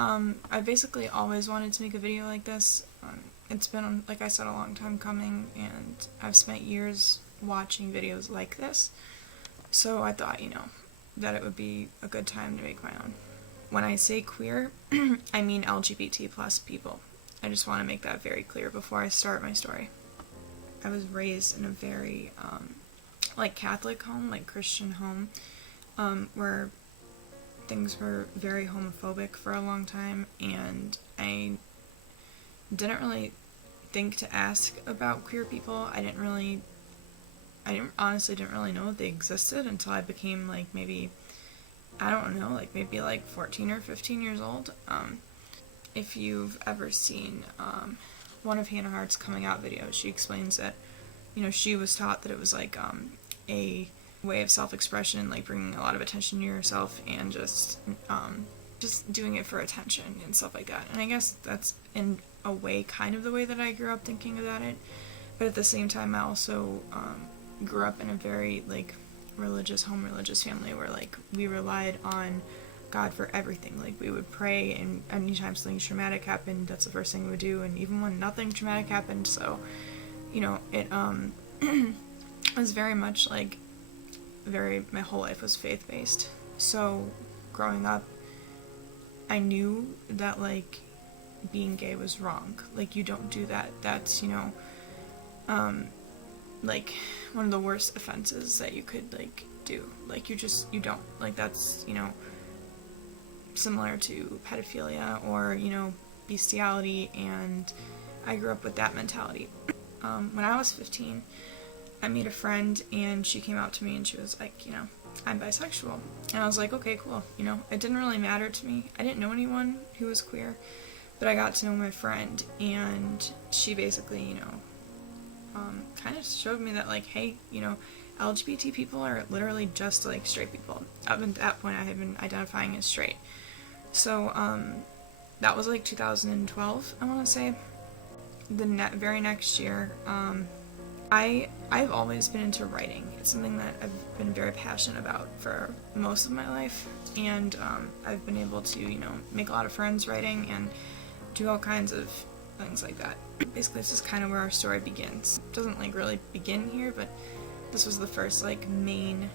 I basically always wanted to make a video like this. It's been, like I said, a long time coming, and I've spent years watching videos like this, so I thought, that it would be a good time to make my own. When I say queer, I mean LGBT plus people. I just want to make that very clear before I start my story. I was raised in a very, Catholic home, Christian home, where things were very homophobic for a long time, and I didn't really think to ask about queer people. I honestly didn't really know that they existed until I became, maybe 14 or 15 years old. If you've ever seen one of Hannah Hart's coming out videos, she explains that, she was taught that it was a way of self-expression, bringing a lot of attention to yourself and just doing it for attention and stuff like that. And I guess that's in a way kind of the way that I grew up thinking about it, but at the same time I also grew up in a very religious family where we relied on God for everything. We would pray, and anytime something traumatic happened, that's the first thing we would do, and even when nothing traumatic happened. So it was very much my whole life was faith-based. So growing up, I knew that being gay was wrong. You don't do that. That's one of the worst offenses that you could do. You don't, that's similar to pedophilia or bestiality, and I grew up with that mentality. When I was 15, I made a friend, and she came out to me and she was like, I'm bisexual. And I was like, okay, cool. It didn't really matter to me. I didn't know anyone who was queer, but I got to know my friend, and she basically, kind of showed me that, hey, LGBT people are literally just like straight people. Up until that point, I had been identifying as straight. So, that was 2012, I want to say. The very next year, I've always been into writing. It's something that I've been very passionate about for most of my life, and I've been able to, make a lot of friends writing and do all kinds of things like that. Basically, this is kind of where our story begins. It doesn't really begin here, but this was the first main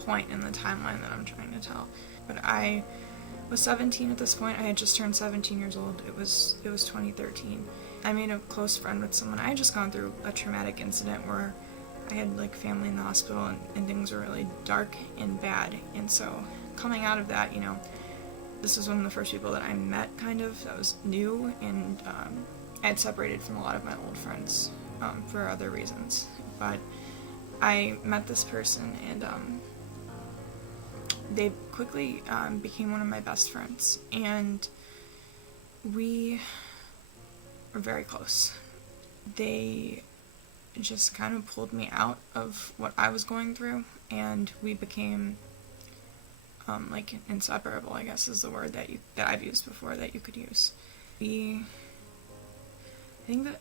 point in the timeline that I'm trying to tell. But I was 17 at this point. I had just turned 17 years old. It was 2013. I made a close friend with someone. I had just gone through a traumatic incident where I had family in the hospital, and things were really dark and bad. And so coming out of that, this was one of the first people that I met that was new, and I had separated from a lot of my old friends for other reasons. But I met this person, and they quickly became one of my best friends, and we were very close. They just kind of pulled me out of what I was going through, and we became inseparable, I guess is the word that I've used before that you could use. I think that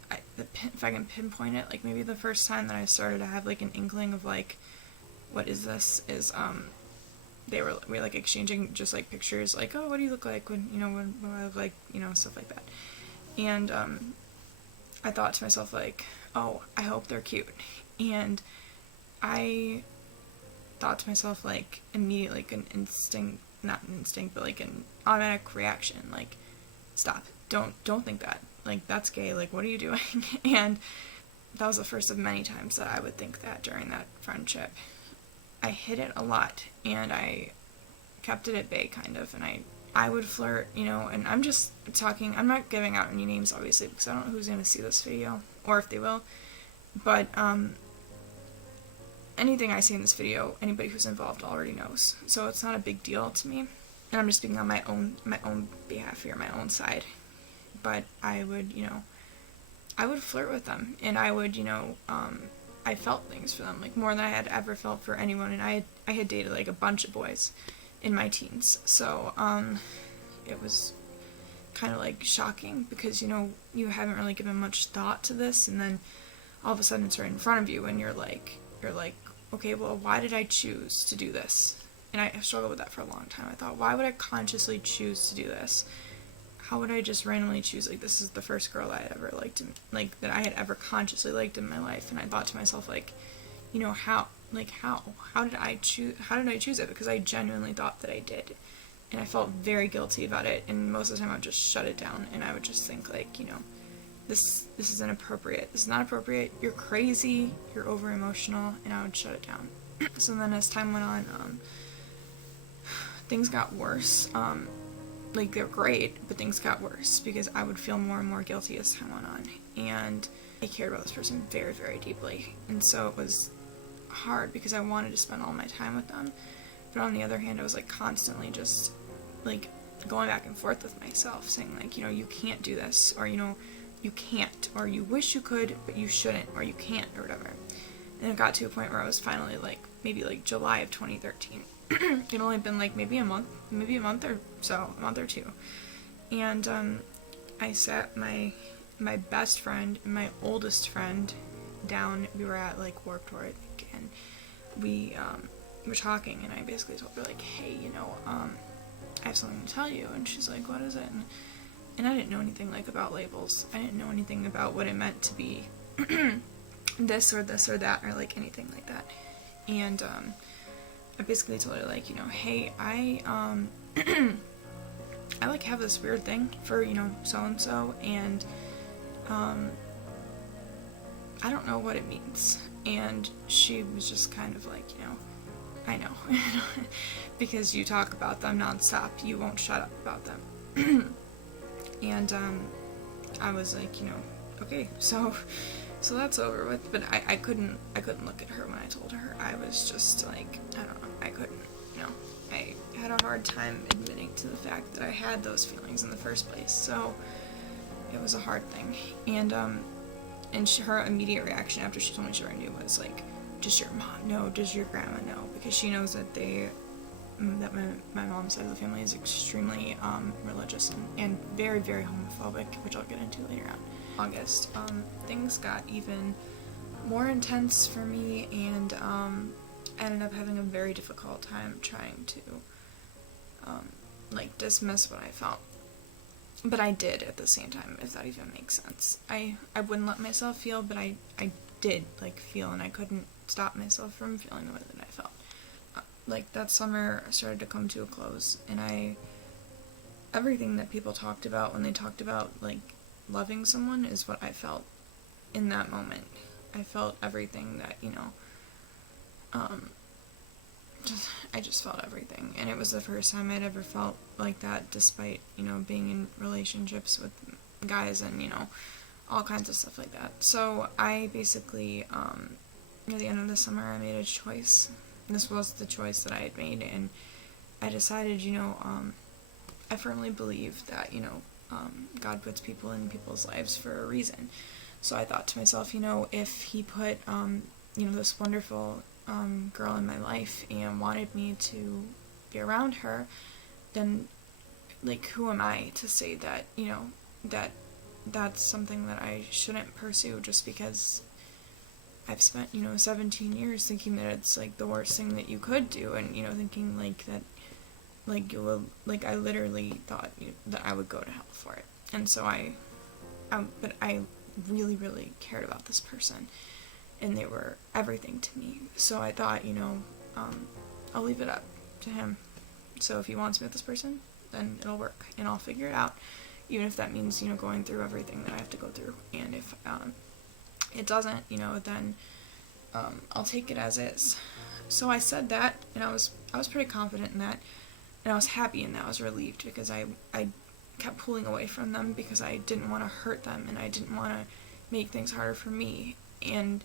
if I can pinpoint it, maybe the first time that I started to have an inkling of what is this, is we were exchanging just pictures, oh, what do you look like when when I look like, stuff like that. And I thought to myself oh, I hope they're cute. And I thought to myself immediately an instinct, not an instinct, but an automatic reaction, stop, don't think that, that's gay, what are you doing? And that was the first of many times that I would think that during that friendship. I hid it a lot, and I kept it at bay, kind of, and I would flirt, and I'm just talking, I'm not giving out any names, obviously, because I don't know who's going to see this video, or if they will, but, anything I say in this video, anybody who's involved already knows, so it's not a big deal to me, and I'm just speaking on my own behalf here, my own side. But I would, I would flirt with them, and I would, I felt things for them, more than I had ever felt for anyone, and I had dated, a bunch of boys in my teens, so, it was kind of, shocking, because, you haven't really given much thought to this, and then all of a sudden it's right in front of you, and you're like, okay, well, why did I choose to do this? And I struggled with that for a long time. I thought, why would I consciously choose to do this? How would I just randomly choose, like, this is the first girl I had ever liked, like, that I had ever consciously liked in my life? And I thought to myself, like, you know, how did I choose it? Because I genuinely thought that I did. And I felt very guilty about it, and most of the time I would just shut it down, and I would just think, like, you know, this is inappropriate. This is not appropriate. You're crazy. You're over emotional, and I would shut it down. So then as time went on, things got worse. Like, they're great, but things got worse because I would feel more and more guilty as time went on. And I cared about this person very, very deeply. And so it was hard because I wanted to spend all my time with them. But on the other hand, I was, like, constantly just, like, going back and forth with myself, saying, like, you know, you can't do this, or, you know, you can't, or you wish you could, but you shouldn't, or you can't, or whatever. And it got to a point where I was finally, like, maybe, like, July of 2013. It'd only been, like, maybe a month or so, a month or two. And, I sat my best friend and my oldest friend down. We were at, like, Warped Tour, I think, and we were talking, and I basically told her, like, hey, you know, I have something to tell you. And she's like, what is it? And I didn't know anything, like, about labels. I didn't know anything about what it meant to be this or that, or, like, anything like that. And, I basically told her, like, you know, hey, I like, have this weird thing for, you know, so-and-so, and, I don't know what it means. And she was just kind of like, you know, I know. Because you talk about them nonstop, you won't shut up about them. And, I was like, you know, okay, so that's over with. But I couldn't look at her when I told her. I was just like, I don't know, I couldn't, you know. I had a hard time admitting to the fact that I had those feelings in the first place. So it was a hard thing. And her immediate reaction after she told me she already knew was like, does your mom know? Does your grandma know? Because she knows that my mom's side of the family is extremely religious and very, very homophobic, which I'll get into later on. August, things got even more intense for me, and I ended up having a very difficult time trying to like, dismiss what I felt. But I did at the same time, if that even makes sense. I wouldn't let myself feel, but I did, like, feel, and I couldn't stop myself from feeling the way that I felt. Like, that summer started to come to a close, and everything that people talked about when they talked about, like, loving someone is what I felt in that moment. I felt everything that, you know, I just felt everything, and it was the first time I'd ever felt like that, despite, you know, being in relationships with guys and, you know, all kinds of stuff like that. So I basically, near the end of the summer, I made a choice. This was the choice that I had made, and I decided, you know, I firmly believe that, you know, God puts people in people's lives for a reason. So I thought to myself, you know, if he put, you know, this wonderful girl in my life and wanted me to be around her, then, like, who am I to say that, you know, that's something that I shouldn't pursue just because I've spent, you know, 17 years thinking that it's, like, the worst thing that you could do, and, you know, thinking, like, that, like, I literally thought, you know, that I would go to hell for it. And so but I really, really cared about this person, and they were everything to me. So I thought, you know, I'll leave it up to him. So if he wants me with this person, then it'll work, and I'll figure it out, even if that means, you know, going through everything that I have to go through. And if it doesn't, you know, then I'll take it as is. So I said that, and I was pretty confident in that, and I was happy in that. I was relieved, because I kept pulling away from them because I didn't want to hurt them, and I didn't want to make things harder for me. And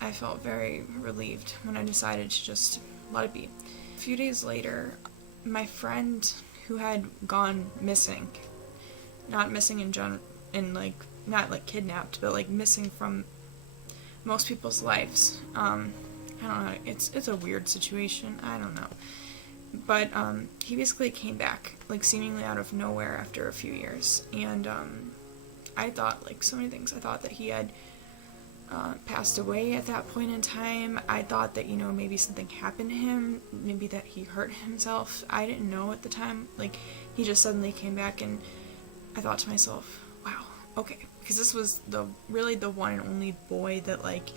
I felt very relieved when I decided to just let it be. A few days later, my friend who had gone missing, not missing not like kidnapped, but like missing from most people's lives. I don't know, it's a weird situation, I don't know. But he basically came back, like, seemingly out of nowhere after a few years, and I thought, like, so many things. I thought that he had passed away at that point in time. I thought that, you know, maybe something happened to him, maybe that he hurt himself. I didn't know at the time. Like, he just suddenly came back, and I thought to myself, wow, okay. Because this was really the one and only boy that, like,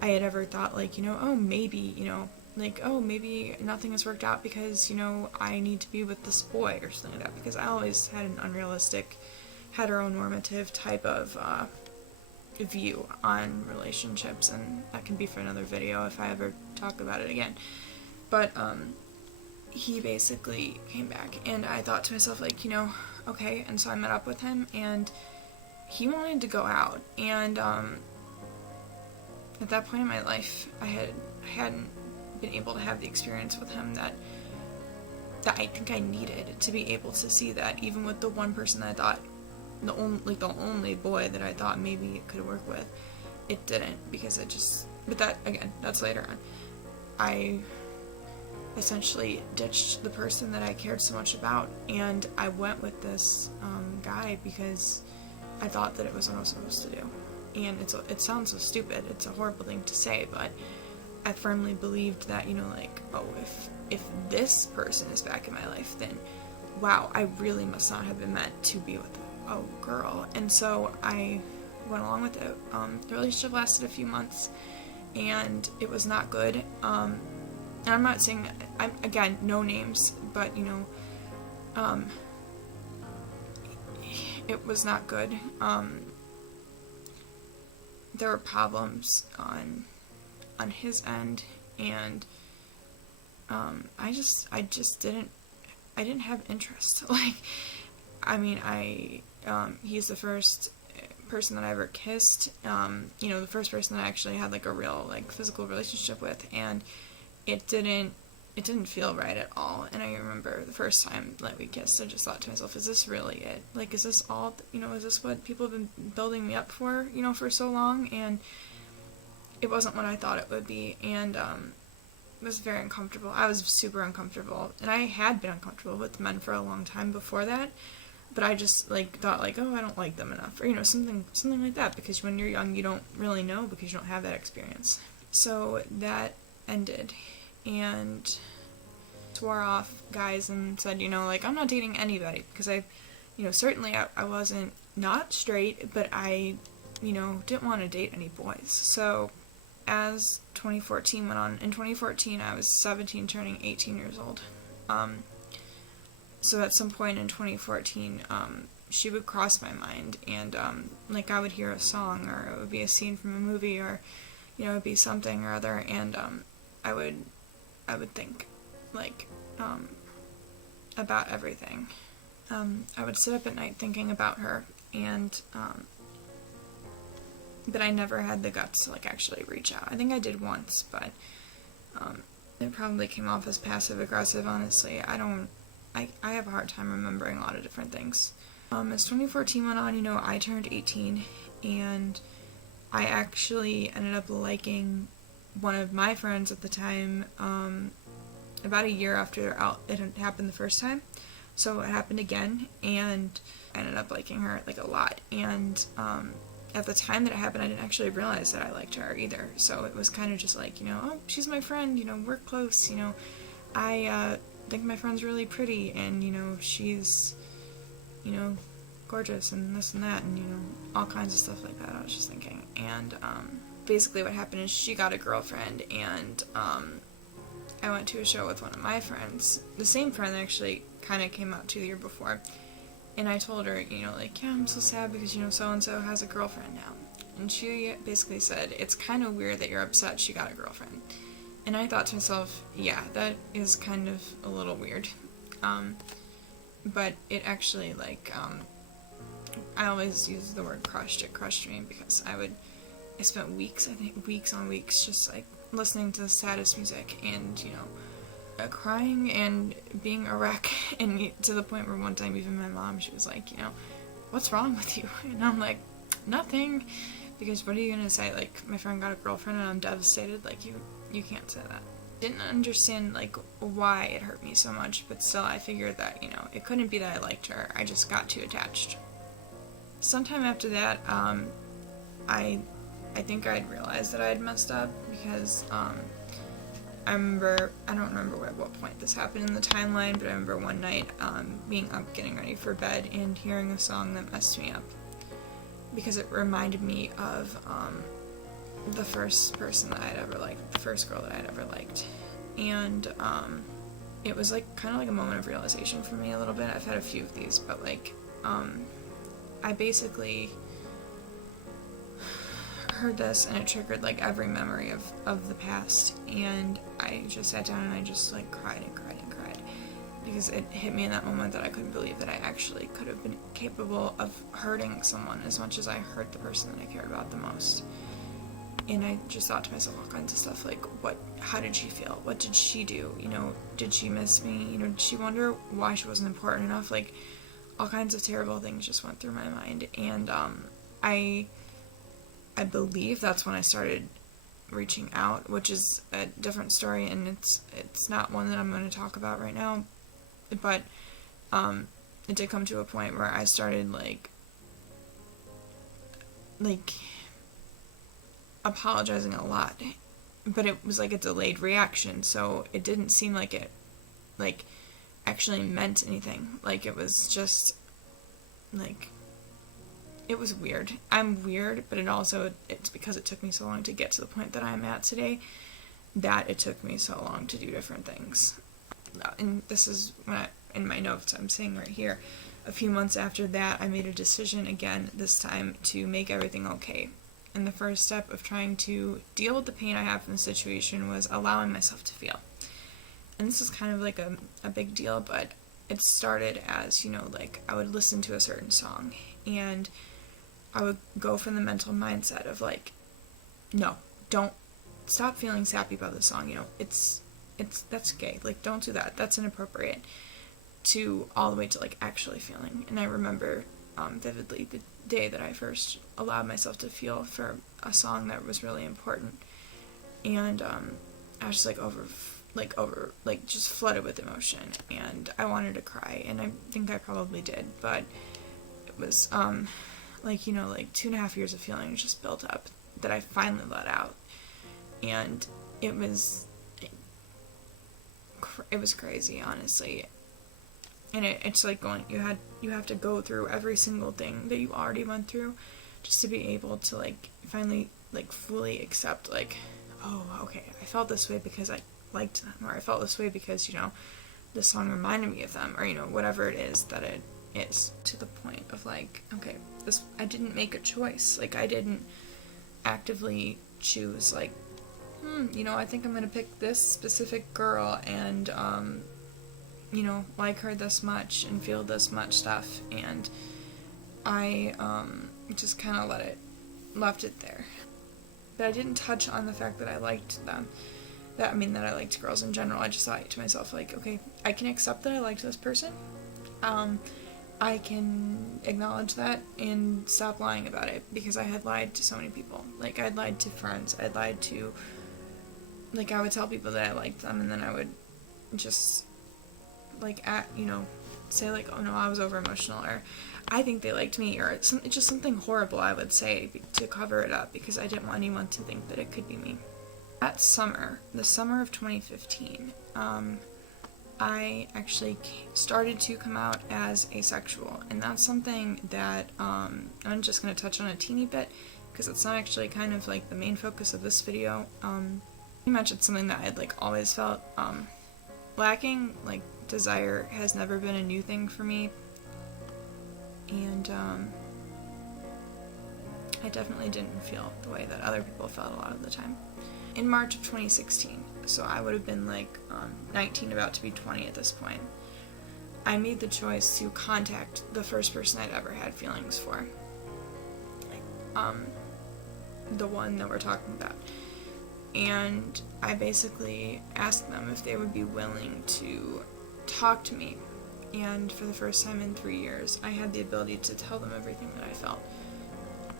I had ever thought, like, you know, oh, maybe, you know, like, oh, maybe nothing has worked out because, you know, I need to be with this boy or something like that. Because I always had an unrealistic, heteronormative type of view on relationships, and that can be for another video if I ever talk about it again. But he basically came back, and I thought to myself, like, you know, okay. And so I met up with him, and he wanted to go out, and at that point in my life, I hadn't been able to have the experience with him that I think I needed to be able to see that, even with the one person that I thought, the only boy that I thought maybe it could work with, it didn't, because it just, but that, again, that's later on. I essentially ditched the person that I cared so much about, and I went with this guy because I thought that it was what I was supposed to do. And it sounds so stupid, it's a horrible thing to say, but I firmly believed that, you know, like, oh, if this person is back in my life, then wow, I really must not have been meant to be with a girl. And so I went along with it. The relationship lasted a few months, and it was not good. And I'm not saying, again, no names, but, you know, it was not good. There were problems on his end, and I didn't have interest. Like, I mean, he's the first person that I ever kissed, you know, the first person that I actually had, like, a real, like, physical relationship with, and it didn't feel right at all. And I remember the first time that we kissed, I just thought to myself, is this really it? Like, is this all, you know, is this what people have been building me up for, you know, for so long? And it wasn't what I thought it would be, and it was very uncomfortable. I was super uncomfortable, and I had been uncomfortable with men for a long time before that, but I just, like, thought, like, oh, I don't like them enough, or, you know, something like that, because when you're young, you don't really know, because you don't have that experience. So that ended, and swore off guys and said, you know, like, I'm not dating anybody, because I, you know, certainly I wasn't not straight, but I, you know, didn't want to date any boys. So as 2014 went on, in 2014 I was 17 turning 18 years old. So at some point in 2014, she would cross my mind, and like, I would hear a song, or it would be a scene from a movie, or, you know, it would be something or other, and I would think, like, about everything. I would sit up at night thinking about her, and but I never had the guts to, like, actually reach out. I think I did once, but it probably came off as passive-aggressive, honestly. I have a hard time remembering a lot of different things. As 2014 went on, you know, I turned 18, and I actually ended up liking one of my friends at the time, about a year after it had happened the first time. So it happened again, and I ended up liking her, like, a lot. And at the time that it happened, I didn't actually realize that I liked her either. So it was kind of just like, you know, oh, she's my friend, you know, we're close, you know, I think my friend's really pretty, and, you know, she's, you know, gorgeous, and this and that, and, you know, all kinds of stuff like that. I was just thinking. And basically what happened is she got a girlfriend, and I went to a show with one of my friends, the same friend that actually kind of came out 2 years before, and I told her, you know, like, yeah, I'm so sad because, you know, so-and-so has a girlfriend now. And she basically said, it's kind of weird that you're upset she got a girlfriend. And I thought to myself, yeah, that is kind of a little weird. But it actually, like, I always use the word crushed. It crushed me, because I spent weeks, I think weeks on weeks, just, like, listening to the saddest music, and, you know, crying and being a wreck, and to the point where one time even my mom, she was like, you know, what's wrong with you? And I'm like, nothing, because what are you gonna say? Like, my friend got a girlfriend and I'm devastated. Like, you can't say that. Didn't understand, like, why it hurt me so much, but still I figured that, you know, it couldn't be that I liked her, I just got too attached. Sometime after that, I I think I'd realized that I had messed up because I remember, I don't remember at what point this happened in the timeline, but I remember one night being up getting ready for bed and hearing a song that messed me up because it reminded me of the first person that I'd ever liked, the first girl that I'd ever liked. And it was like kind of like a moment of realization for me a little bit. I've had a few of these, but like I basically heard this and it triggered like every memory of the past, and I just sat down and I just like cried and cried and cried because it hit me in that moment that I couldn't believe that I actually could have been capable of hurting someone as much as I hurt the person that I cared about the most. And I just thought to myself all kinds of stuff like, how did she feel? What did she do? You know, did she miss me? You know, did she wonder why she wasn't important enough? Like, all kinds of terrible things just went through my mind. And I believe that's when I started reaching out, which is a different story, and it's not one that I'm going to talk about right now. But it did come to a point where I started like apologizing a lot, but it was like a delayed reaction, so it didn't seem like it like actually meant anything. Like it was just like, it was weird. I'm weird, but it's because it took me so long to get to the point that I'm at today that it took me so long to do different things. And this is when in my notes I'm saying right here, a few months after that I made a decision again, this time to make everything okay. And the first step of trying to deal with the pain I have from the situation was allowing myself to feel. And this is kind of like a big deal, but it started as, you know, like I would listen to a certain song and I would go from the mental mindset of like, no, don't stop feeling sappy about the song, you know, that's gay, like don't do that, that's inappropriate, to all the way to like actually feeling. And I remember vividly the day that I first allowed myself to feel for a song that was really important, and I was just just flooded with emotion, and I wanted to cry, and I think I probably did, but it was 2.5 years of feelings just built up that I finally let out, and it was crazy, honestly. And it's like you have to go through every single thing that you already went through just to be able to like finally like fully accept like, oh, okay, I felt this way because I liked them, or I felt this way because, you know, this song reminded me of them, or, you know, whatever it is that it is, to the point of like, okay, I didn't make a choice, like I didn't actively choose like, you know, I think I'm gonna pick this specific girl and you know, like her this much and feel this much stuff, and I just kind of left it there. But I didn't touch on the fact that I liked them, that I liked girls in general. I just thought to myself like, okay, I can accept that I liked this person, I can acknowledge that and stop lying about it, because I had lied to so many people. Like I'd lied to friends, I'd lied to, like I would tell people that I liked them, and then I would just say like, oh no, I was over emotional, or I think they liked me, or it's just something horrible I would say to cover it up, because I didn't want anyone to think that it could be me. That summer, the summer of 2015, I actually started to come out as asexual, and that's something that I'm just going to touch on a teeny bit, because it's not actually kind of like the main focus of this video. Pretty much it's something that I'd like always felt lacking. Like desire has never been a new thing for me, and I definitely didn't feel the way that other people felt a lot of the time. In March of 2016, so I would have been like 19, about to be 20 at this point, I made the choice to contact the first person I'd ever had feelings for, the one that we're talking about. And I basically asked them if they would be willing to talk to me, and for the first time in 3 years, I had the ability to tell them everything that I felt.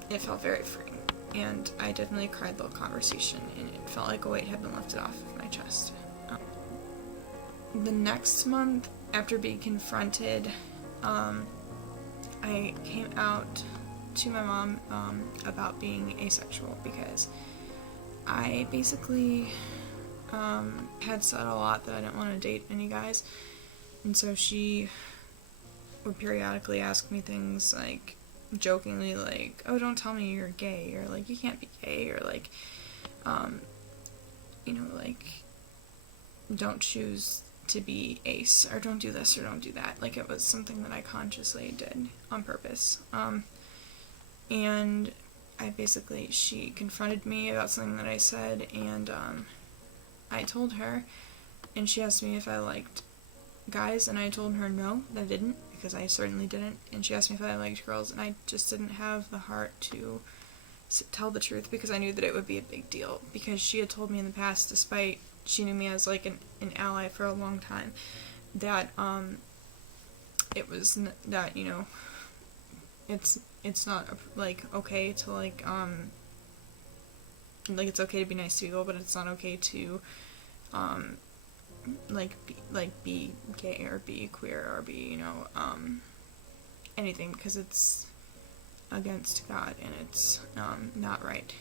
It felt very freeing, and I definitely cried the whole conversation, and it felt like a weight had been lifted off of my chest. The next month, after being confronted, I came out to my mom about being asexual, because I basically had said a lot that I didn't want to date any guys, and so she would periodically ask me things like, jokingly, like, oh, don't tell me you're gay, or like, you can't be gay, or like, like, don't choose to be ace, or don't do this, or don't do that. Like, it was something that I consciously did on purpose. And she confronted me about something that I said, and I told her, and she asked me if I liked guys, and I told her no, that I didn't, because I certainly didn't, and she asked me if I liked girls, and I just didn't have the heart to tell the truth, because I knew that it would be a big deal, because she had told me in the past, despite she knew me as like an ally for a long time, that it was that, you know, it's not like okay to like it's okay to be nice to people, but it's not okay to be gay or be queer or be, you know, anything, because it's against God, and it's not right.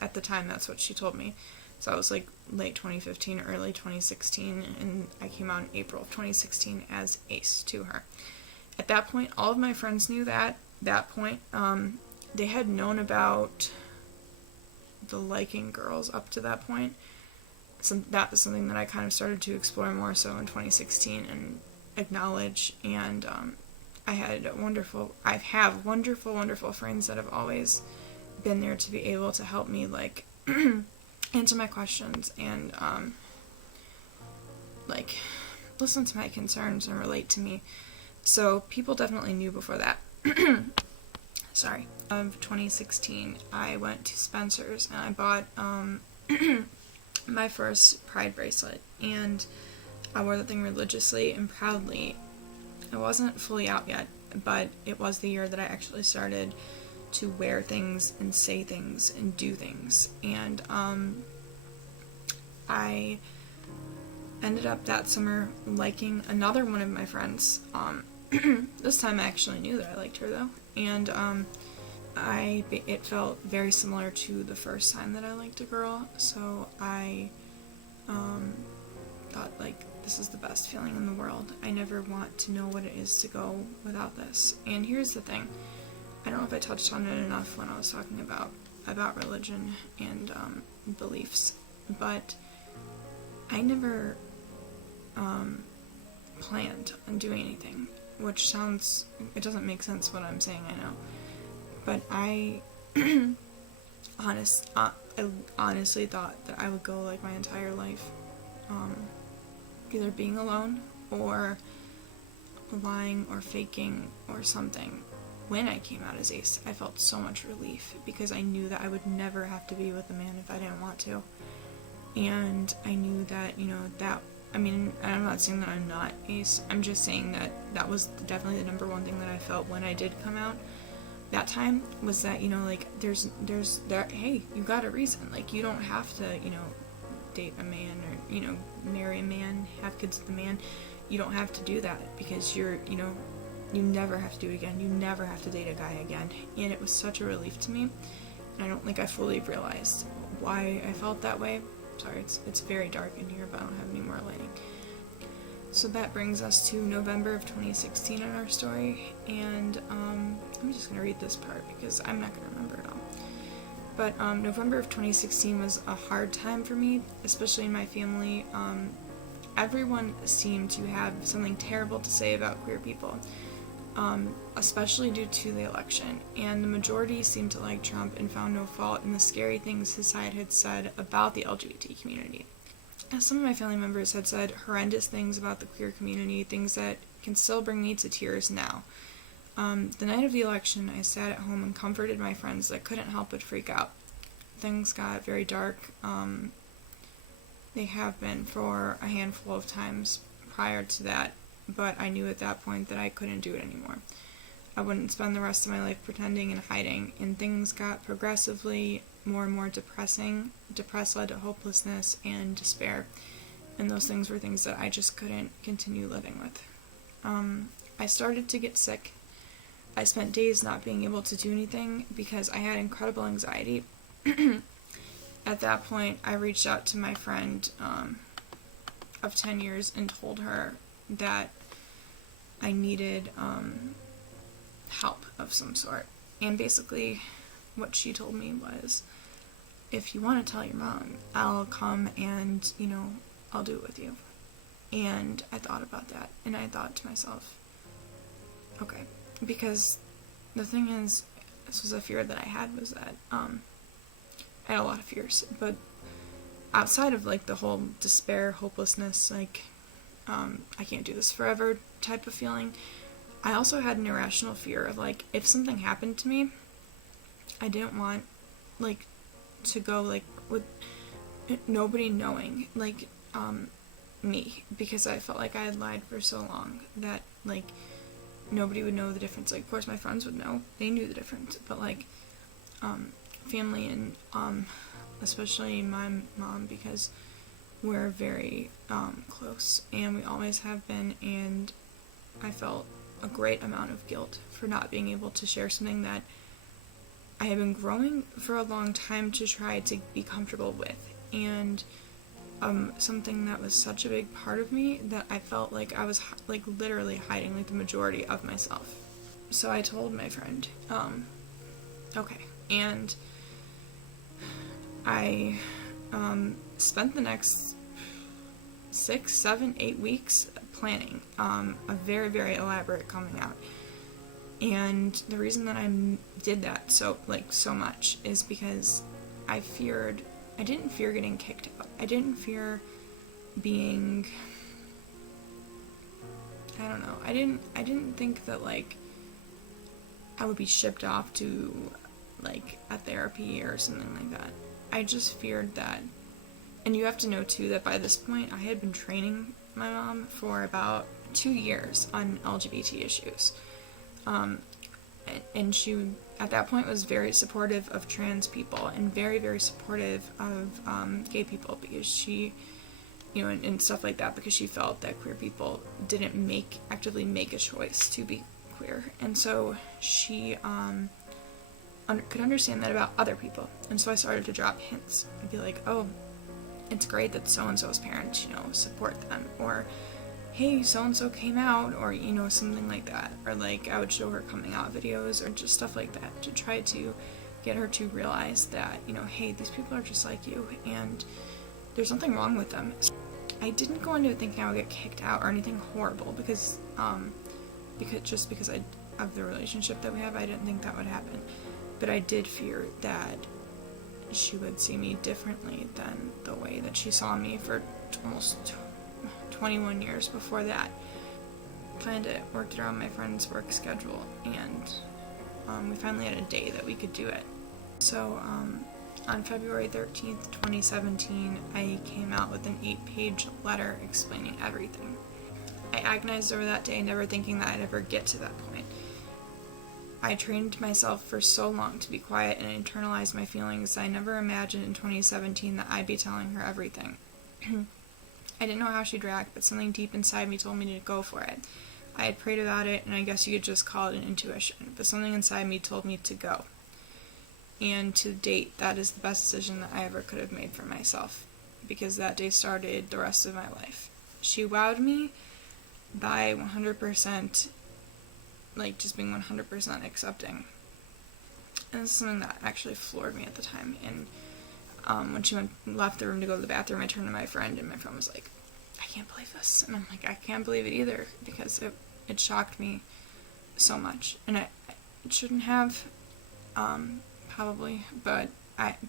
At the time, that's what she told me. So I was like late 2015, early 2016, and I came out in April of 2016 as ace to her. At that point, all of my friends knew that point. They had known about the liking girls up to that point. So that was something that I kind of started to explore more so in 2016 and acknowledge. And I have wonderful friends that have always been there to be able to help me, like, answer my questions and listen to my concerns and relate to me. So people definitely knew before that. Of 2016, I went to Spencer's and I bought my first pride bracelet, and I wore the thing religiously and proudly. I wasn't fully out yet, but it was the year that I actually started to wear things and say things and do things. And I ended up that summer liking another one of my friends. This time I actually knew that I liked her, though, and it felt very similar to the first time that I liked a girl, so I thought, like, this is the best feeling in the world. I never want to know what it is to go without this. And here's the thing, I don't know if I touched on it enough when I was talking about religion and beliefs, but I never planned on doing anything, which it doesn't make sense what I'm saying, I know, but I honestly thought that I would go like my entire life either being alone or lying or faking or something. When I came out as ace, I felt so much relief, because I knew that I would never have to be with a man if I didn't want to. And I knew that, you know, I'm not saying that I'm not ace, I'm just saying that that was definitely the number one thing that I felt when I did come out that time, was that, you know, like, hey, you got a reason. Like, you don't have to, you know, date a man or, you know, marry a man, have kids with a man. You don't have to do that, because you never have to do it again. You never have to date a guy again. And it was such a relief to me. And I don't think I fully realized why I felt that way. Sorry, it's very dark in here, but I don't have any more lighting. So that brings us to November of 2016 in our story, and I'm just going to read this part because I'm not going to remember it all. But November of 2016 was a hard time for me, especially in my family. Everyone seemed to have something terrible to say about queer people, especially due to the election, and the majority seemed to like Trump and found no fault in the scary things his side had said about the LGBT community. Some of my family members had said horrendous things about the queer community, things that can still bring me to tears now. The night of the election, I sat at home and comforted my friends that couldn't help but freak out. Things got very dark. They have been for a handful of times prior to that, but I knew at that point that I couldn't do it anymore. I wouldn't spend the rest of my life pretending and hiding, and things got progressively more and more depressing. Depressed led to hopelessness and despair, and those things were things that I just couldn't continue living with. I started to get sick. I spent days not being able to do anything because I had incredible anxiety. At that point, I reached out to my friend of 10 years and told her that I needed help of some sort. And basically, what she told me was, if you want to tell your mom, I'll come and, I'll do it with you. And I thought about that, and I thought to myself, okay, because the thing is, this was a fear that I had, was that, I had a lot of fears, but outside of, like, the whole despair, hopelessness, like, I can't do this forever type of feeling, I also had an irrational fear of, like, if something happened to me, I didn't want, like, to go, like, with nobody knowing, like, me, because I felt like I had lied for so long that, like, nobody would know the difference. Like, of course my friends would know, they knew the difference, but, like, family and, especially my mom, because we're very, close, and we always have been, and I felt a great amount of guilt for not being able to share something that I had been growing for a long time to try to be comfortable with, and something that was such a big part of me that I felt like I was like literally hiding like the majority of myself. So I told my friend, okay, and I spent the next 6, 7, 8 weeks planning a very, very elaborate coming out. And the reason that I did that so much is because I didn't fear getting kicked out. I didn't fear being, I don't know, I didn't think that, like, I would be shipped off to, like, a therapy or something like that. I just feared that, and you have to know, too, that by this point, I had been training my mom for about 2 years on LGBT issues. And she, at that point, was very supportive of trans people and very, very supportive of gay people, because she, and stuff like that, because she felt that queer people didn't actively make a choice to be queer. And so she could understand that about other people. And so I started to drop hints. I'd be like, oh, it's great that so-and-so's parents, support them. Or, hey, so-and-so came out, or, something like that. Or, like, I would show her coming out videos, or just stuff like that, to try to get her to realize that, hey, these people are just like you, and there's nothing wrong with them. I didn't go into it thinking I would get kicked out or anything horrible, because of the relationship that we have, I didn't think that would happen. But I did fear that she would see me differently than the way that she saw me for almost 21 years before that. Planned it, worked around my friend's work schedule, and we finally had a day that we could do it. So on February 13th, 2017, I came out with an 8-page letter explaining everything. I agonized over that day, never thinking that I'd ever get to that point. I trained myself for so long to be quiet and internalize my feelings. I never imagined in 2017 that I'd be telling her everything. I didn't know how she'd react, but something deep inside me told me to go for it. I had prayed about it, and I guess you could just call it an intuition, but something inside me told me to go. And to date, that is the best decision that I ever could have made for myself, because that day started the rest of my life. She wowed me by 100%, like, just being 100% accepting. And this is something that actually floored me at the time. And when she left the room to go to the bathroom, I turned to my friend, and my friend was like, I can't believe this. And I'm like, I can't believe it either, because it shocked me so much. And it shouldn't have, probably, but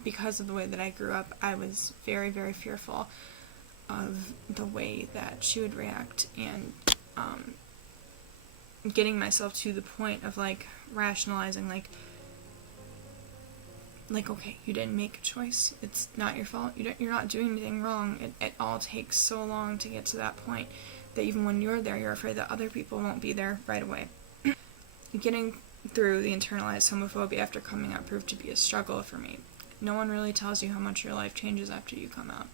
because of the way that I grew up, I was very, very fearful of the way that she would react, and getting myself to the point of, like, rationalizing, like, okay, you didn't make a choice. It's not your fault. You're not doing anything wrong. It all takes so long to get to that point that even when you're there, you're afraid that other people won't be there right away. Getting through the internalized homophobia after coming out proved to be a struggle for me. No one really tells you how much your life changes after you come out.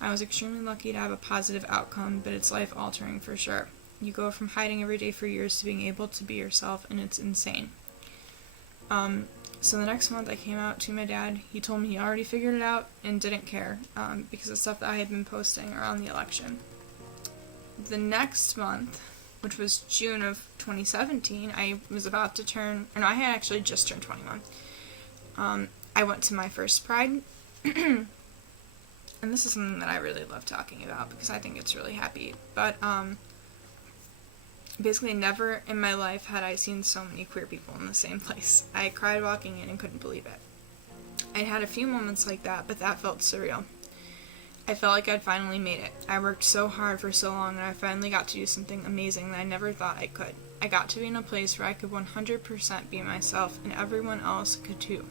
I was extremely lucky to have a positive outcome, but it's life-altering for sure. You go from hiding every day for years to being able to be yourself, and it's insane. So the next month I came out to my dad. He told me he already figured it out and didn't care because of stuff that I had been posting around the election. The next month, which was June of 2017, I was about to turn, or no, I had actually just turned 21. I went to my first Pride, and this is something that I really love talking about because I think it's really happy, but basically never in my life had I seen so many queer people in the same place. I cried walking in and couldn't believe it. I'd had a few moments like that, but that felt surreal. I felt like I'd finally made it. I worked so hard for so long, and I finally got to do something amazing that I never thought I could. I got to be in a place where I could 100% be myself, and everyone else could too.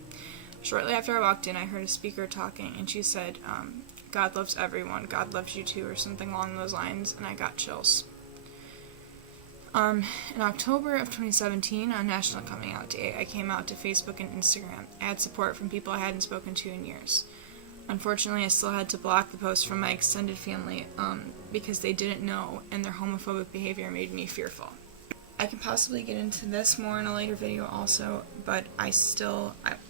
Shortly after I walked in, I heard a speaker talking, and she said, God loves everyone, God loves you too, or something along those lines, and I got chills. In October of 2017, on National Coming Out Day, I came out to Facebook and Instagram. I had support from people I hadn't spoken to in years. Unfortunately, I still had to block the posts from my extended family because they didn't know, and their homophobic behavior made me fearful. I can possibly get into this more in a later video also, but I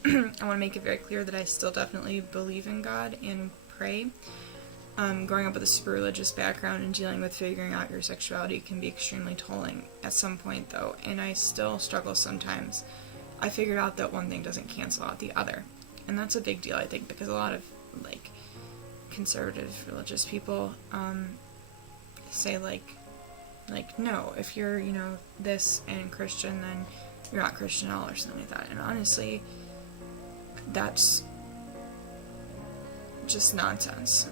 want to make it very clear that I still definitely believe in God and pray. Growing up with a super religious background and dealing with figuring out your sexuality can be extremely tolling at some point though, and I still struggle sometimes. I figured out that one thing doesn't cancel out the other, and that's a big deal I think because a lot of conservative religious people say no, if you're this and Christian then you're not Christian at all or something like that, and honestly that's just nonsense.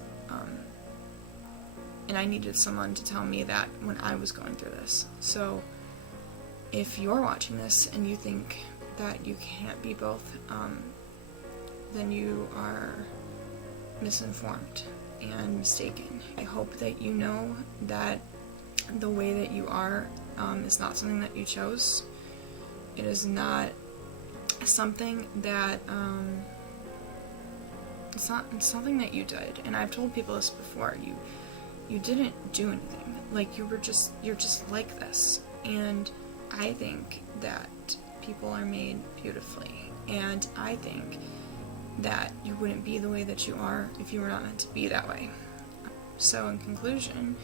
And I needed someone to tell me that when I was going through this. So if you're watching this and you think that you can't be both, then you are misinformed and mistaken. I hope that you know that the way that you are is not something that you chose. It is not something that it's something that you did. And I've told people this before. You didn't do anything. You're just like this. And I think that people are made beautifully. And I think that you wouldn't be the way that you are if you were not meant to be that way. So in conclusion,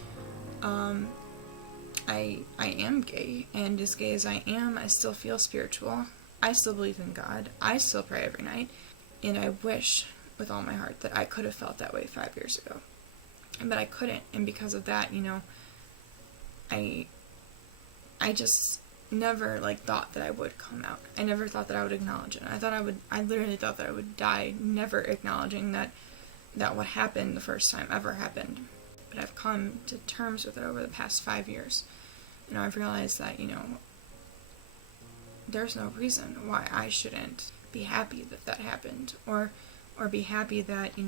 I am gay, and as gay as I am, I still feel spiritual. I still believe in God. I still pray every night. And I wish with all my heart that I could have felt that way 5 years ago. But I couldn't, and because of that, I just never thought that I would come out. I never thought that I would acknowledge it. I literally thought that I would die never acknowledging that what happened the first time ever happened. But I've come to terms with it over the past 5 years. I've realized that, there's no reason why I shouldn't be happy that happened, or be happy that,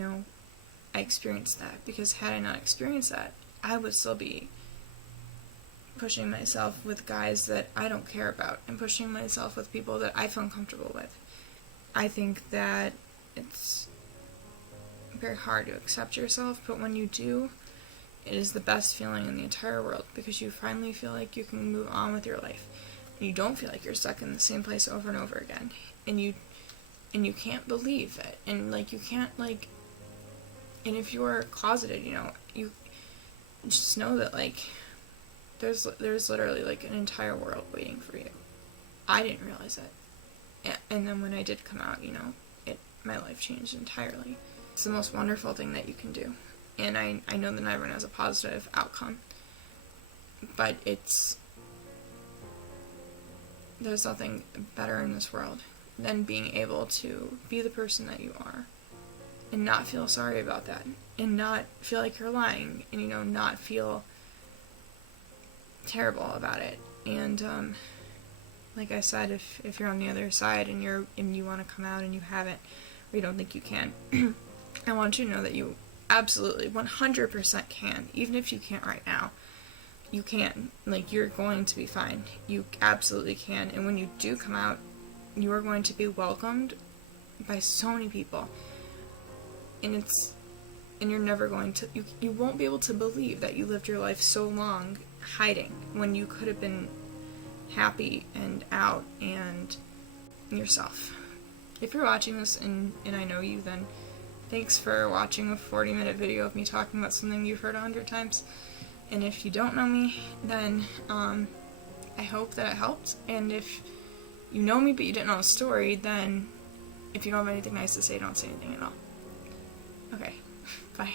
I experienced that, because had I not experienced that, I would still be pushing myself with guys that I don't care about, and pushing myself with people that I feel uncomfortable with. I think that it's very hard to accept yourself, but when you do, it is the best feeling in the entire world, because you finally feel like you can move on with your life, and you don't feel like you're stuck in the same place over and over again, and you can't believe it, and you can't and if you're closeted, you just know that there's literally an entire world waiting for you. I didn't realize it, and then when I did come out, my life changed entirely. It's the most wonderful thing that you can do, and I know that everyone has a positive outcome, but there's nothing better in this world than being able to be the person that you are, and not feel sorry about that, and not feel like you're lying, and not feel terrible about it. And like I said, if you're on the other side and you want to come out and you haven't, or you don't think you can, I want you to know that you absolutely 100% can. Even if you can't right now, you can. You're going to be fine. You absolutely can. And when you do come out, you are going to be welcomed by so many people. And you're never going to, you won't be able to believe that you lived your life so long hiding when you could have been happy and out and yourself. If you're watching this and I know you, then thanks for watching a 40-minute video of me talking about something you've heard 100 times. And if you don't know me, then I hope that it helped. And if you know me but you didn't know the story, then if you don't have anything nice to say, don't say anything at all. Okay, bye.